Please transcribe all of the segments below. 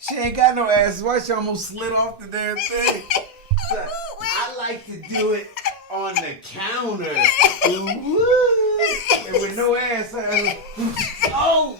She ain't got no ass. Why she almost slid off the damn thing? So, I like to do it on the counter. And with no ass. Oh!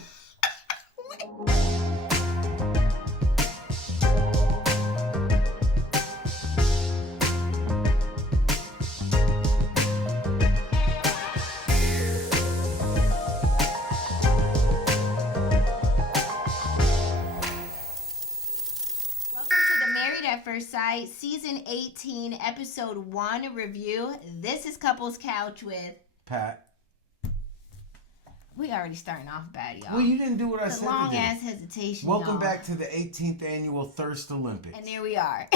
Marriedatfirstsight, Season 18, Episode 1 review. This is Couplescouch with Pat. We already starting off bad, y'all. Well, you didn't do what I the said long to do. ass hesitation, Welcome y'all. back to the 18th Annual Thirst Olympics. And there we are.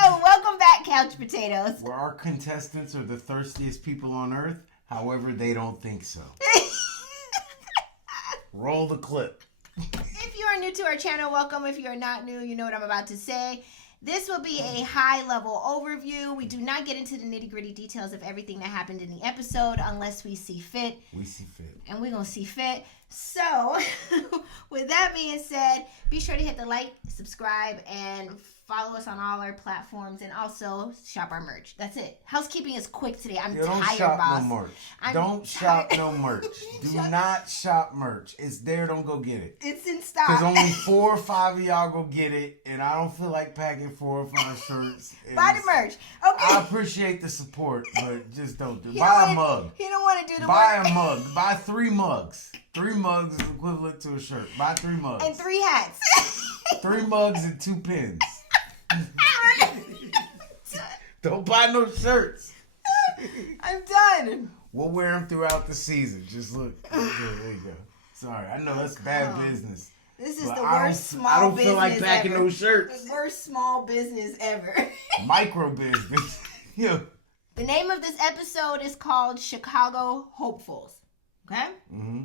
Welcome back, Couch Potatoes. Where our contestants are the thirstiest people on earth. However, they don't think so. Roll the clip. If you are new to our channel, welcome. If you are not new, you know what I'm about to say. This will be a high-level overview. We do not get into the nitty-gritty details of everything that happened in the episode unless we see fit. We see fit. And we're going to see fit. So, with that being said, be sure to hit the like, subscribe, and follow us on all our platforms, and also shop our merch. That's it. Housekeeping is quick today. I'm tired, don't shop boss. No merch. I'm don't tired. Shop no merch. Do not shop merch. It's there. Don't go get it. It's in stock. Because only 4 or 5 of y'all go get it, and I don't feel like packing 4 or 5 shirts. Buy the merch. Okay. I appreciate the support, but just don't do it. Buy a mug. He don't want to do the Buy work. a mug. Buy 3 mugs. 3 mugs is equivalent to a shirt. Buy 3 mugs. And 3 hats. 3 mugs and 2 pins. Don't buy no shirts. I'm done. We'll wear them throughout the season. Just look. There you go. Sorry, I know that's bad business. This is but the worst small business I don't feel like packing ever. those shirts. The worst small business ever. Micro business. Yeah. The name of this episode is called Chicago Hopefuls. Okay? Mm-hmm.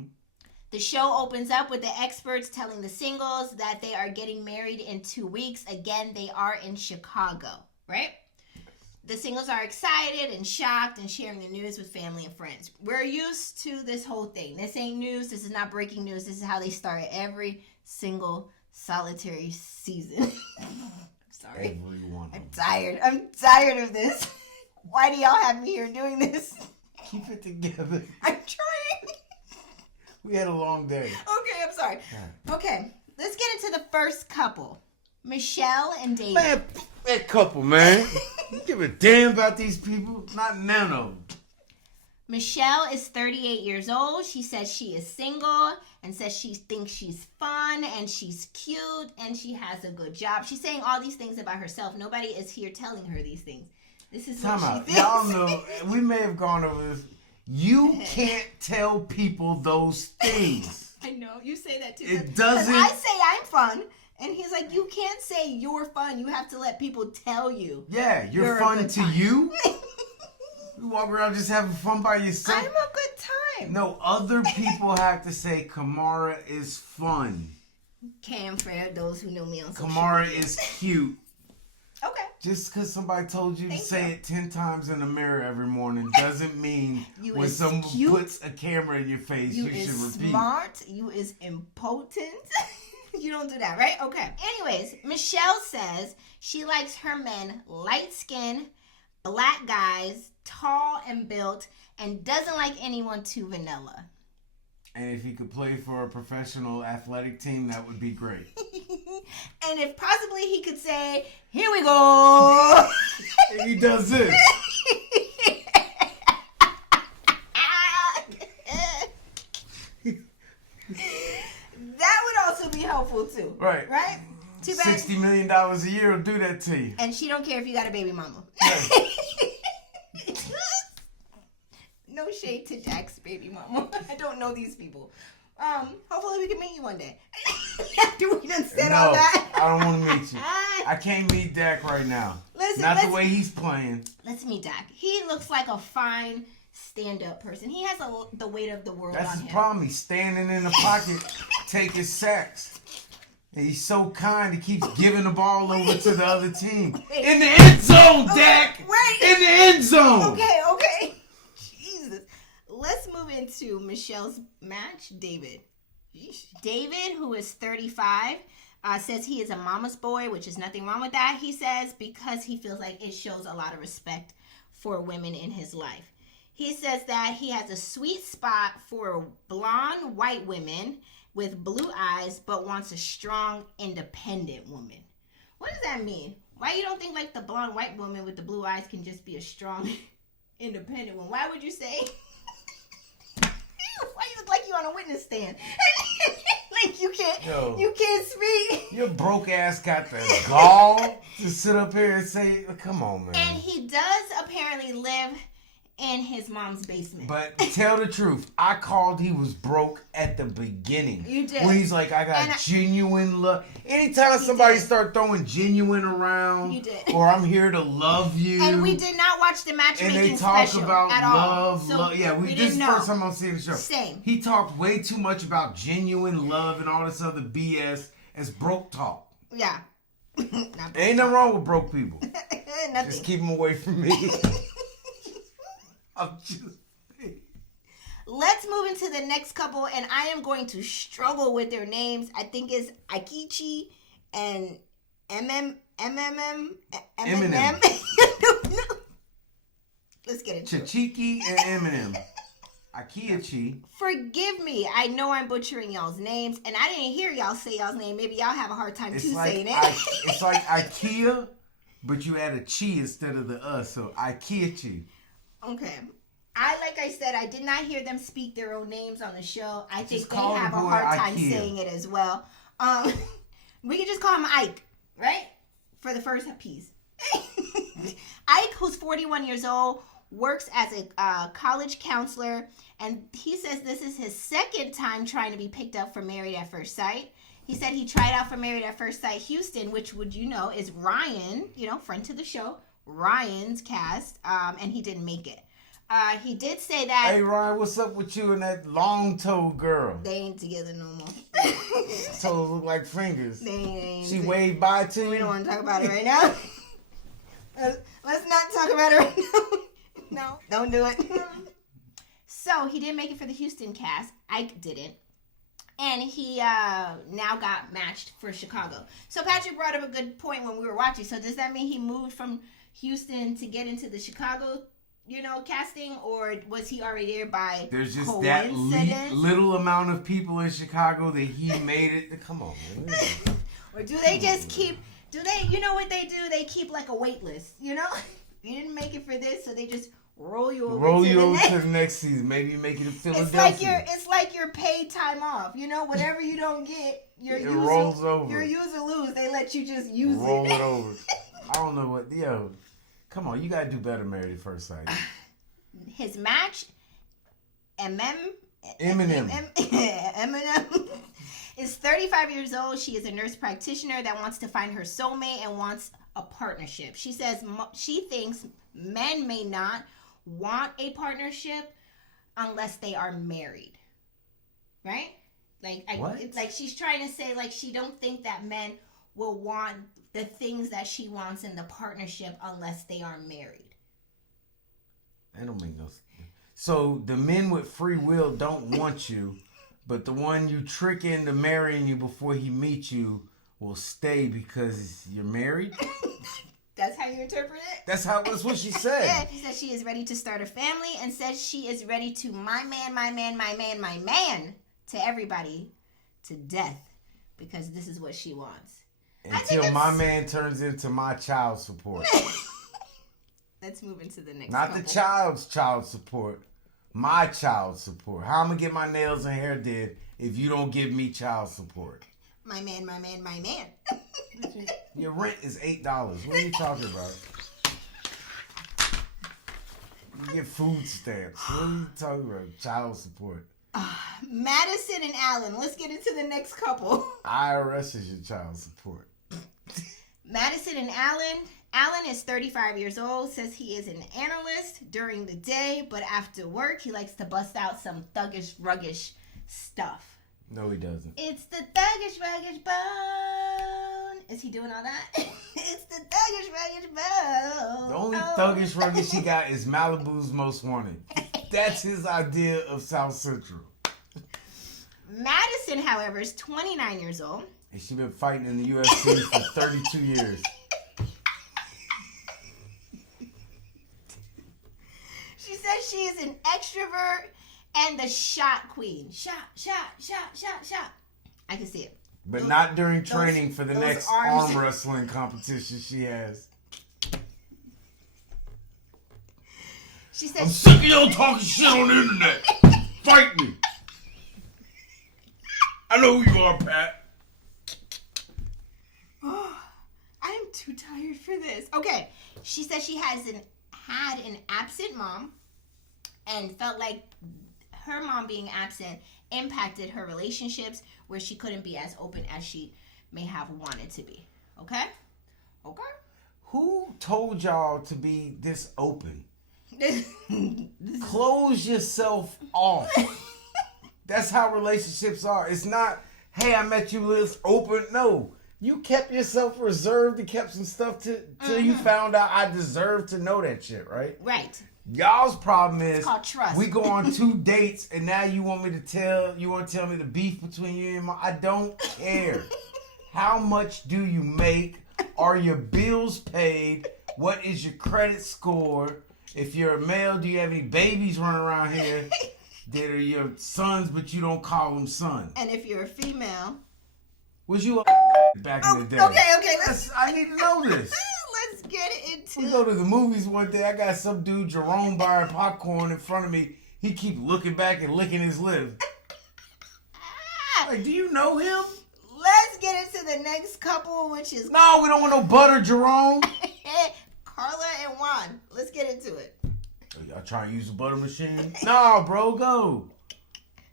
The show opens up with the experts telling the singles that they are getting married in 2 weeks. Again, they are in Chicago, right? The singles are excited and shocked and sharing the news with family and friends. We're used to this whole thing. This ain't news. This is not breaking news. This is how they start every single solitary season. Sorry. Everyone. I'm tired. I'm tired of this. Why do y'all have me here doing this? Keep it together. I'm trying. We had a long day. Okay, I'm sorry. Okay, let's get into the first couple. Michelle and David. Man, that couple, man. You give a damn about these people? Not none of them. Michelle is 38 years old. She says she is single and says she thinks she's fun and she's cute and she has a good job. She's saying all these things about herself. Nobody is here telling her these things. This is what she thinks. Y'all know, we may have gone over this. You can't tell people those things. I know. You say that too. It doesn't. I say I'm fun. And he's like, you can't say you're fun. You have to let people tell you. Yeah, you're fun to you. You walk around just having fun by yourself. I'm a good time. No, other people have to say Kamara is fun. Cam, for those who know me on social Kamara media. is cute. Okay. Just because somebody told you to say it 10 times in the mirror every morning doesn't mean you when someone puts a camera in your face, you should repeat. Smart. You is impotent. You don't do that, right? Okay. Anyways, Michelle says she likes her men light-skinned, black guys, tall and built, and doesn't like anyone too vanilla. And if he could play for a professional athletic team, that would be great. And if possibly he could say, here we go. If he does this. That would also be helpful too. Right. Right? Too bad. $60 million a year will do that to you. And she don't care if you got a baby mama. No shade to Jack's baby mama. I don't know these people. Hopefully we can meet you one day. After we done said all that. I don't want to meet you. I can't meet Dak right now. Not the way he's playing. Let's meet Dak. He looks like a fine stand-up person. He has the weight of the world on him. That's his problem. He's standing in the pocket, taking sacks. And he's so kind, he keeps giving the ball over to the other team. In the end zone, Dak! Wait. In the end zone! Okay. Jesus. Let's move into Michelle's match. David, David, who is 35, says he is a mama's boy, which is nothing wrong with that. He says because he feels like it shows a lot of respect for women in his life. He says that he has a sweet spot for blonde white women with blue eyes, but wants a strong, independent woman. What does that mean? Why you don't think like the blonde white woman with the blue eyes can just be a strong, independent one? Why would you say? Why you look like you on a witness stand? Like you can't speak. Your broke ass got the gall to sit up here and say, come on, man. And he does apparently live in his mom's basement. But tell the truth, I called he was broke at the beginning. You did. When he's like, I got genuine love. Anytime somebody start throwing genuine around, you did. Or I'm here to love you. And we did not watch the matchmaking and they talk special about at all. love, So love. Yeah, this is the first time I'm seeing the show. Same. He talked way too much about genuine love and all this other BS as broke talk. Yeah. Ain't nothing wrong with broke people. Nothing. Just keep them away from me. Let's move into the next couple, and I am going to struggle with their names. I think it's Aikichi and Eminem. Let's get into it. Chichiki and Eminem. Aikichi. Forgive me. I know I'm butchering y'all's names, and I didn't hear y'all say y'all's name. Maybe y'all have a hard time saying it. It's like IKEA, but you add a chi instead of the so Aikichi. Okay. Like I said, I did not hear them speak their own names on the show. I think they call have a the boy hard time Ikea. saying it as well. We can just call him Ike, right? For the first piece. Ike, who's 41 years old, works as a college counselor, and he says this is his second time trying to be picked up for Married at First Sight. He said he tried out for Married at First Sight Houston, which is Ryan, friend to the show, Ryan's cast, and he didn't make it. He did say that. Hey Ryan, what's up with you and that long-toed girl? They ain't together no more. Toes look like fingers. They ain't. She waved by to you. We don't want to talk about it right now. Let's not talk about it right now. No, don't do it. So he didn't make it for the Houston cast. Ike didn't. And he now got matched for Chicago. So Patrick brought up a good point when we were watching. So does that mean he moved from Houston to get into the Chicago, casting, or was he already there by There's just coincidence? that little amount of people in Chicago that he made it. Come on, man. Or do they just keep? Do they? You know what they do? They keep like a wait list. You didn't make it for this, so they just roll you over to the next season. Maybe you make it to Philadelphia. It's like your paid time off. Whatever you don't get, it rolls over. Your use or lose. They let you just use roll it over. I don't know what. Come on, you gotta do better, Married at First Sight. His match, Eminem, is 35 years old. She is a nurse practitioner that wants to find her soulmate and wants a partnership. She says she thinks men may not want a partnership unless they are married. Right? It's like she's trying to say she don't think that men will want the things that she wants in the partnership unless they are married. That don't make no sense. So the men with free will don't want you, but the one you trick into marrying you before he meets you will stay because you're married? That's how you interpret it? That's what she said. Yeah, she said she is ready to start a family and says she is ready to my man to everybody to death because this is what she wants. Until my man turns into my child support. Let's move into the next Not couple. the child's child support. My child support. How am I going to get my nails and hair did if you don't give me child support? My man. Your rent is $8. What are you talking about? You get food stamps. What are you talking about? Child support. Madison and Allen. Let's get into the next couple. IRS is your child support. Madison and Allen. Allen is 35 years old, says he is an analyst during the day, but after work, he likes to bust out some thuggish, ruggish stuff. No, he doesn't. It's the thuggish, ruggish bone. Is he doing all that? It's the thuggish, ruggish bone. The only thuggish, ruggish he got is Malibu's Most Wanted. That's his idea of South Central. Madison, however, is 29 years old. And she's been fighting in the UFC for 32 years. She says she is an extrovert and the shot queen. Shot. I can see it. But not during training for the next arm wrestling competition she has. She says, I'm sick of y'all talking shit on the internet. Fight me. I know who you are, Pat. Oh, I'm too tired for this. Okay. She says she had an absent mom and felt like her mom being absent impacted her relationships where she couldn't be as open as she may have wanted to be. Okay? Who told y'all to be this open? Close yourself off. That's how relationships are. It's not, hey, I met you, let's open. No. You kept yourself reserved and kept some stuff till you found out I deserved to know that shit, right? Right. Y'all's problem is it's called trust. We go on 2 dates and now you want to tell me the beef between you and I don't care. How much do you make? Are your bills paid? What is your credit score? If you're a male, do you have any babies running around here that are your sons but you don't call them sons? And if you're a female, was you back in the day? Okay. I need to know this. Let's get into. We go to the movies one day. I got some dude, Jerome, buying popcorn in front of me. He keep looking back and licking his lips. Like, do you know him? Let's get into the next couple, which is no. We don't want no butter, Jerome. Carla and Juan. Let's get into it. Y'all trying to use a butter machine? No, bro, go.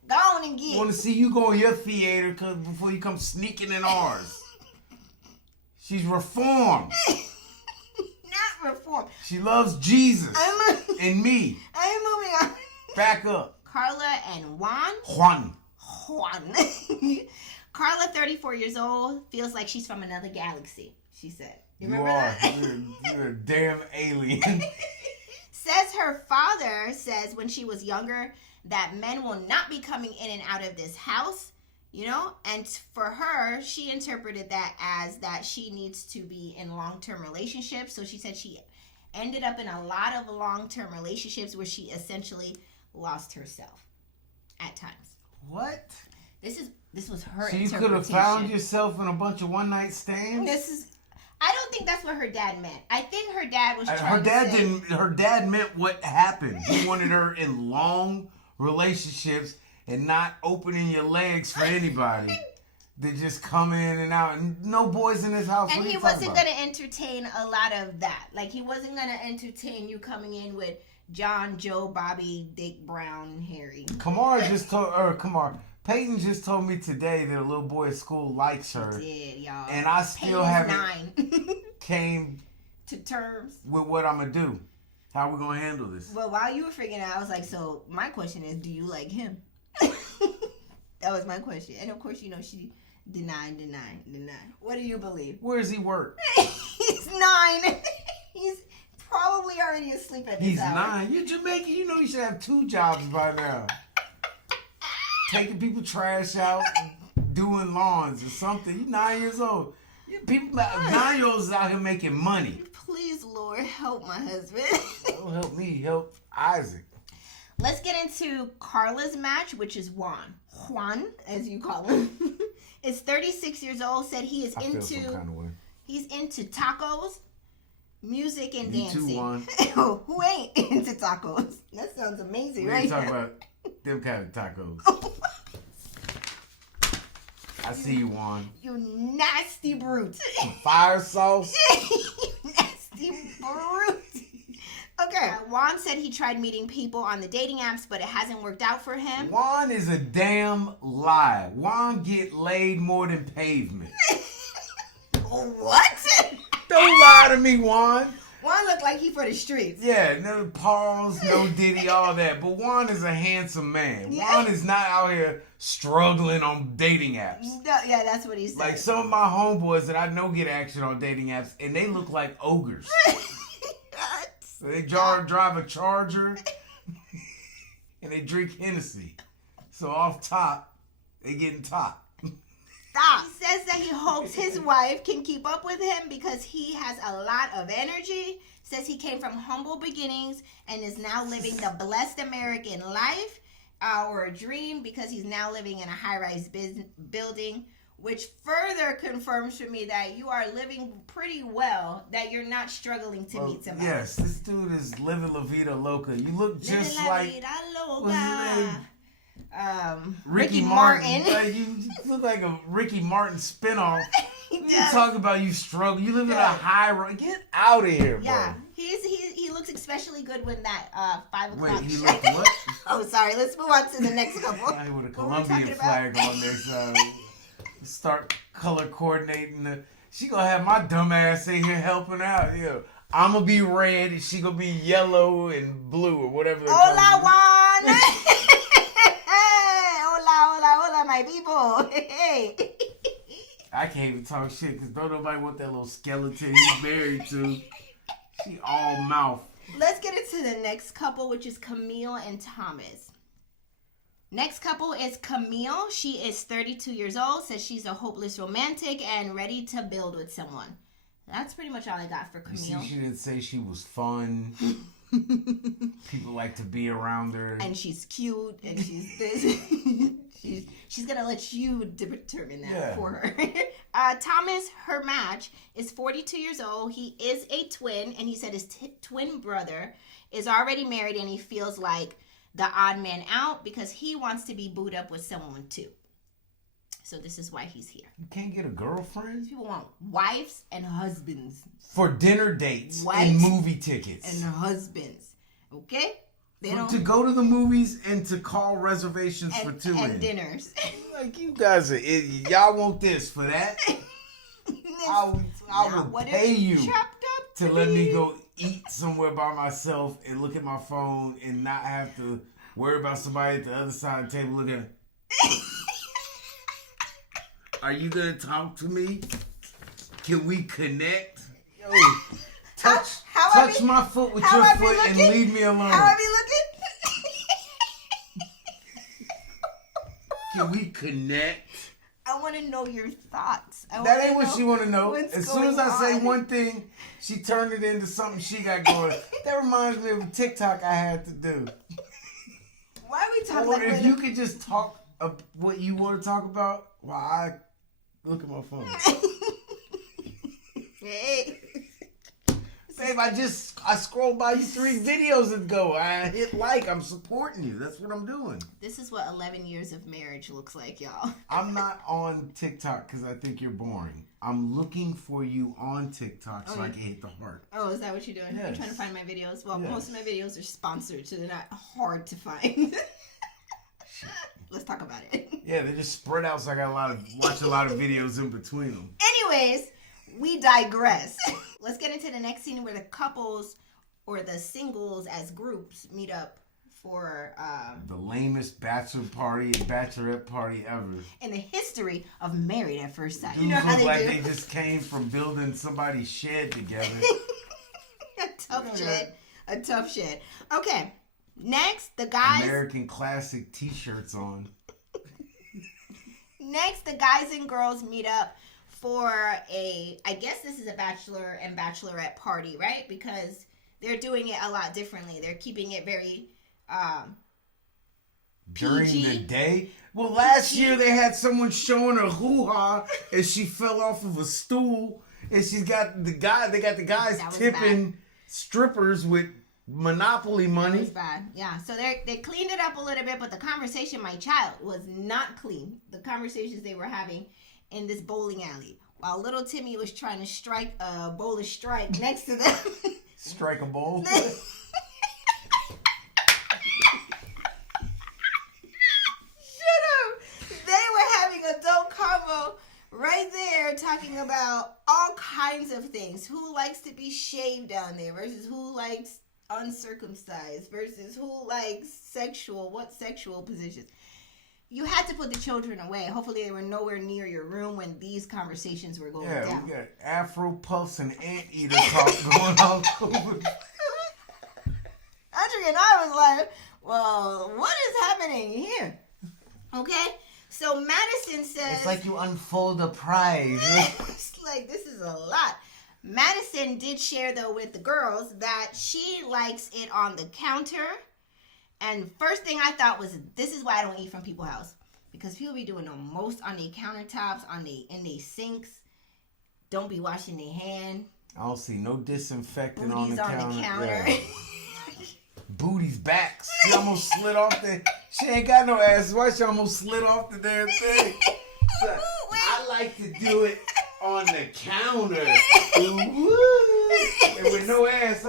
Go on and get. I want to see you go in your theater before you come sneaking in ours. She's reformed. Not reformed. She loves Jesus and me. I'm moving on. Back up. Carla and Juan. Carla, 34 years old, feels like she's from another galaxy, she said. You remember are. that? You're a damn alien. Says her father says when she was younger that men will not be coming in and out of this house, you know? And for her, she interpreted that as that she needs to be in long-term relationships. So she said she ended up in a lot of long-term relationships where she essentially lost herself at times. What? This was her so you interpretation. could have found yourself in a bunch of one-night stands? I don't think that's what her dad meant. I think her dad was trying Her dad meant what happened. He wanted her in long relationships and not opening your legs for anybody. They just come in and out. And no boys in his house. And he wasn't going to entertain a lot of that. Like, he wasn't going to entertain you coming in with John, Joe, Bobby, Dick, Brown, and Harry. Peyton just told me today that a little boy at school likes her. He did, y'all. And I still haven't came to terms with what I'm going to do. How we going to handle this? Well, while you were figuring out, I was like, so my question is, do you like him? That was my question. And of course, you know, she denied. What do you believe? Where does he work? He's 9. He's probably already asleep at this hour. He's 9. You're Jamaican. You know you should have 2 jobs by now. Taking people trash out, doing lawns or something. You're 9 years old. People 9-year-olds out here making money. Please, Lord, help my husband. Don't help me. Help Isaac. Let's get into Carla's match, which is Juan, as you call him. Is 36 years old. Said he is into some kind of way. He's into tacos, music, and dancing. Too, Juan. Who ain't into tacos? That sounds amazing, right? We talking about them kind of tacos. I see you, Juan. You nasty brute. Some fire sauce. You nasty brute. Okay. Juan said he tried meeting people on the dating apps, but it hasn't worked out for him. Juan is a damn lie. Juan get laid more than pavement. What? Don't lie to me, Juan. Juan look like he for the streets. Yeah, no pause, no Diddy, all that. But Juan is a handsome man. Yeah. Juan is not out here struggling on dating apps. No, yeah, that's what he said. Like some of my homeboys that I know get action on dating apps, and they look like ogres. They drive a Charger, and they drink Hennessy. So off top, They getting top. Stop. He says that he hopes his wife can keep up with him because he has a lot of energy. Says he came from humble beginnings and is now living the blessed American life, or a dream, because he's now living in a high-rise building, which further confirms for me that you are living pretty well, that you're not struggling to meet somebody. Yes, this dude is living La Vida Loca. You look just like... Ricky Martin. Like, you look like a Ricky Martin spinoff. You talk about you struggle. You live in a high rise. Get out of here, bro. Yeah, he looks especially good when that 5 o'clock. Wait, he looked what? Oh, sorry. Let's move on to the next couple. Guy with a Colombian flag on their side. Start color coordinating. She gonna have my dumb ass in here helping out. Yeah, I'm gonna be red and she gonna be yellow and blue or whatever. Hola, Juan. Hola, my people. Hey. I can't even talk shit because don't nobody want that little skeleton he's married to. She all mouth. Let's get into the next couple, which is Camille and Thomas. Next couple is Camille. She is 32 years old, says she's a hopeless romantic and ready to build with someone. That's pretty much all I got for Camille. You see, she didn't say she was fun. People like to be around her. And she's cute, and she's this. she's gonna let you determine that for her. Thomas, her match, is 42 years old. He is a twin, and he said his twin brother is already married, and he feels like the odd man out because he wants to be booed up with someone too. So this is why he's here. You can't get a girlfriend? People want wives and husbands. For dinner dates and movie tickets. And husbands. Okay? To go to the movies and to call reservations for two and dinners. Like, you guys are idiots. Y'all want this for that? I would pay you to let me go eat somewhere by myself and look at my phone and not have to worry about somebody at the other side of the table looking at Are you gonna talk to me? Can we connect? Yo, touch my foot with your foot and leave me alone. How are we looking? Can we connect? I want to know your thoughts. That ain't what she want to know. As soon as I say one thing, she turned it into something she got going. That reminds me of a TikTok I had to do. Why are we talking about if you could just talk what you want to talk about while I look at my phone. Hey. Babe, I scrolled by you 3 videos ago. I hit like. I'm supporting you. That's what I'm doing. This is what 11 years of marriage looks like, y'all. I'm not on TikTok because I think you're boring. I'm looking for you on TikTok so I can hit the heart. Oh, is that what you're doing? Yes. You're trying to find my videos? Well, most of my videos are sponsored, so they're not hard to find. Let's talk about it. Yeah, they're just spread out, so I got watch a lot of videos in between them. Anyways, we digress. Let's get into the next scene where the couples or the singles as groups meet up for the lamest bachelor party and bachelorette party ever in the history of Married at First Sight. You know how they just came from building somebody's shed together. A tough shed. Okay, next the guys. American classic T-shirts on. Next, the guys and girls meet up for I guess this is a bachelor and bachelorette party, right? Because they're doing it a lot differently. They're keeping it very during PG. the day. Well, last year they had someone showing her hoo-ha and she fell off of a stool, and they got the guys tipping strippers with Monopoly money. It was bad. Yeah. So they cleaned it up a little bit, but the conversation, my child, was not clean. The conversations they were having in this bowling alley while little Timmy was trying to strike a bowl of strike next to them. Strike a bowl? Shut up. They were having adult convo right there, talking about all kinds of things. Who likes to be shaved down there versus who likes uncircumcised versus who likes what sexual positions. You had to put the children away. Hopefully they were nowhere near your room when these conversations were going down. Yeah, we got Afro Puffs and Anteater talk going on. Andrea and I was like, well, what is happening here? Okay? So Madison says... It's like you unfold a prize. It's like, this is a lot. Madison did share, though, with the girls that she likes it on the counter. And first thing I thought was, this is why I don't eat from people's house. Because people be doing the most on their countertops, in their sinks. Don't be washing their hand. I don't see no disinfectant Booties on the counter. Yeah. Booty's back. She almost slid off the... She ain't got no ass. Why she almost slid off the damn thing? So, I like to do it on the counter. And with no ass.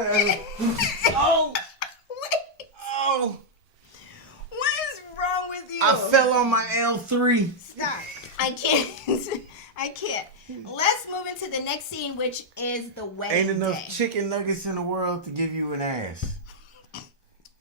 Oh! Oh! What is wrong with you? I fell on my L3. Stop. I can't. I can't. Let's move into the next scene, which is the wedding Ain't enough day. chicken nuggets in the world to give you an ass.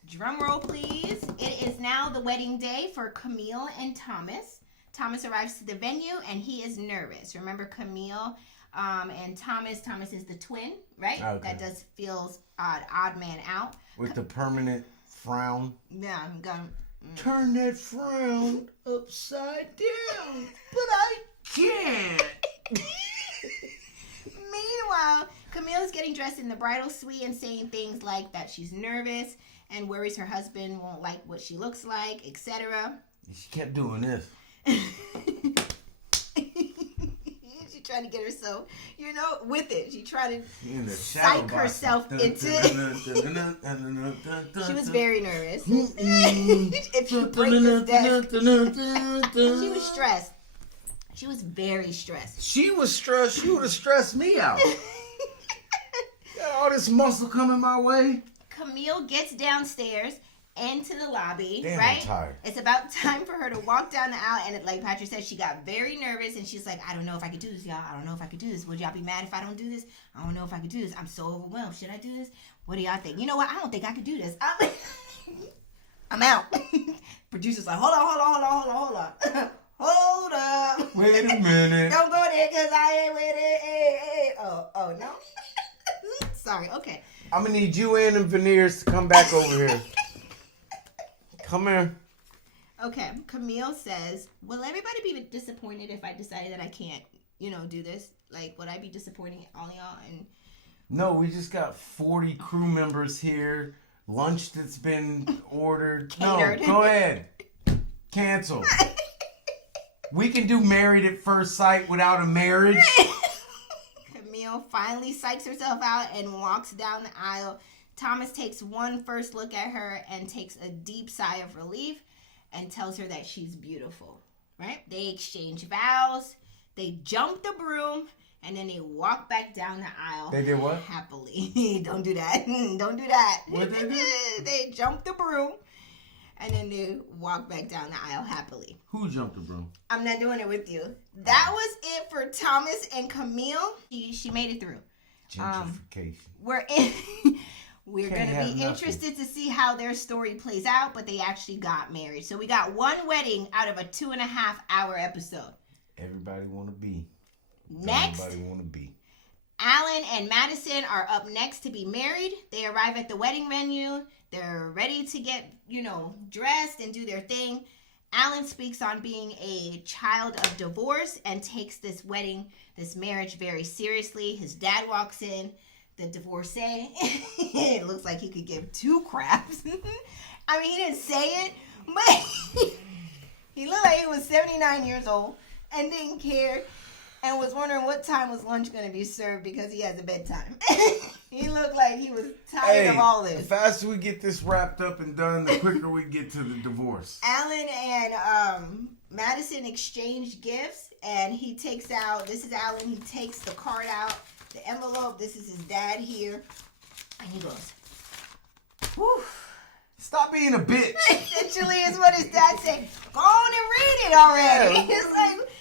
Drum roll, please. It is now the wedding day for Camille and Thomas. Thomas arrives to the venue, and he is nervous. Remember Camille and Thomas. Thomas is the twin, right? Okay. That feels odd man out. With the permanent frown. Yeah, I'm going. Turn that frown upside down, but I can't. Meanwhile, Camille's getting dressed in the bridal suite and saying things like that she's nervous and worries her husband won't like what she looks like, etc. She kept doing this. She trying to get herself, with it. She tried In to the shadow psych box. herself into it. She was very nervous. If she break this desk. She was stressed. She was very stressed. She was stressed. She would have stressed me out. Got all this muscle coming my way. Camille gets downstairs into the lobby, Damn, right? I'm tired. It's about time for her to walk down the aisle, and like Patrick said, she got very nervous, and she's like, I don't know if I could do this, y'all. I don't know if I could do this. Would y'all be mad if I don't do this? I don't know if I could do this. I'm so overwhelmed. Should I do this? What do y'all think? You know what? I don't think I could do this. I'm out. Producer's like, hold on. Hold up. Wait a minute. Don't go there because I ain't with it. Hey. Oh, no? Sorry, okay. I'm going to need you and them veneers to come back over here. Come here. Okay, Camille says, will everybody be disappointed if I decided that I can't, do this? Like, would I be disappointing all y'all? And No, we just got 40 crew members here. Lunch that's been ordered. Catered. No, go ahead. Cancel. We can do Married at First Sight without a marriage. Camille finally psychs herself out and walks down the aisle. Thomas takes one first look at her and takes a deep sigh of relief and tells her that she's beautiful, right? They exchange vows, they jump the broom, and then they walk back down the aisle. They did what? Happily. Don't do that. Don't do that. What they do? They jump the broom, and then they walk back down the aisle happily. Who jumped the broom? I'm not doing it with you. That was it for Thomas and Camille. She made it through. Gentrification. We're Can't going to have be nothing. interested to see how their story plays out, but they actually got married. So we got one wedding out of a 2.5-hour episode. Everybody want to be. Next, Everybody want to be. Alan and Madison are up next to be married. They arrive at the wedding venue. They're ready to get, dressed and do their thing. Alan speaks on being a child of divorce and takes this marriage very seriously. His dad walks in. The divorcee, it looks like he could give 2 craps. I mean, he didn't say it, but he looked like he was 79 years old and didn't care and was wondering what time was lunch going to be served because he has a bedtime. He looked like he was tired of all The this. faster we get this wrapped up and done, the quicker we get to the divorce. Alan and Madison exchange gifts, and he takes out, this is Alan, he takes the card out. The envelope, this is his dad here. And he goes, whew. Stop being a bitch. Essentially is what his dad said. Go on and read it already.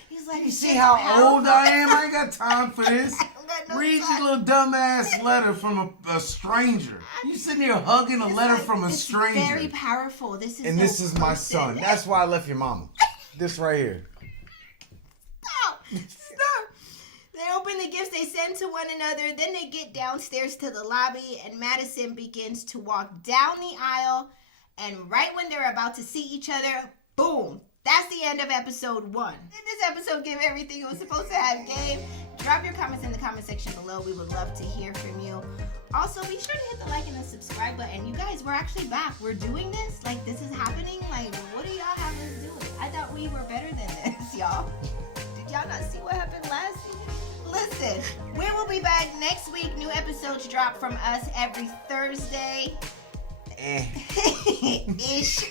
He's like, You see how old I am? I ain't got time for this. got no Read time. your little dumbass letter from a stranger. You sitting here hugging a letter from a It's stranger. very powerful. This is And no this is my person. son. That's why I left your mama. This right here. Stop. They open the gifts they send to one another. Then they get downstairs to the lobby, and Madison begins to walk down the aisle. And right when they're about to see each other, boom, That's the end of episode 1. Did this episode give everything it was supposed to have, Gabe? Drop your comments in the comment section below. We would love to hear from you. Also, be sure to hit the like and the subscribe button. You guys, we're actually back. We're doing this. Like, this is happening. Like, what do y'all have us doing? I thought we were better than this, y'all. Did y'all not see what happened last week? Listen, we will be back next week. New episodes drop from us every Thursday. Ish.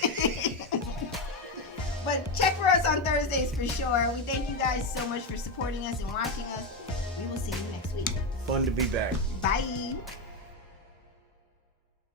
But check for us on Thursdays for sure. We thank you guys so much for supporting us and watching us. We will see you next week. Fun to be back. Bye.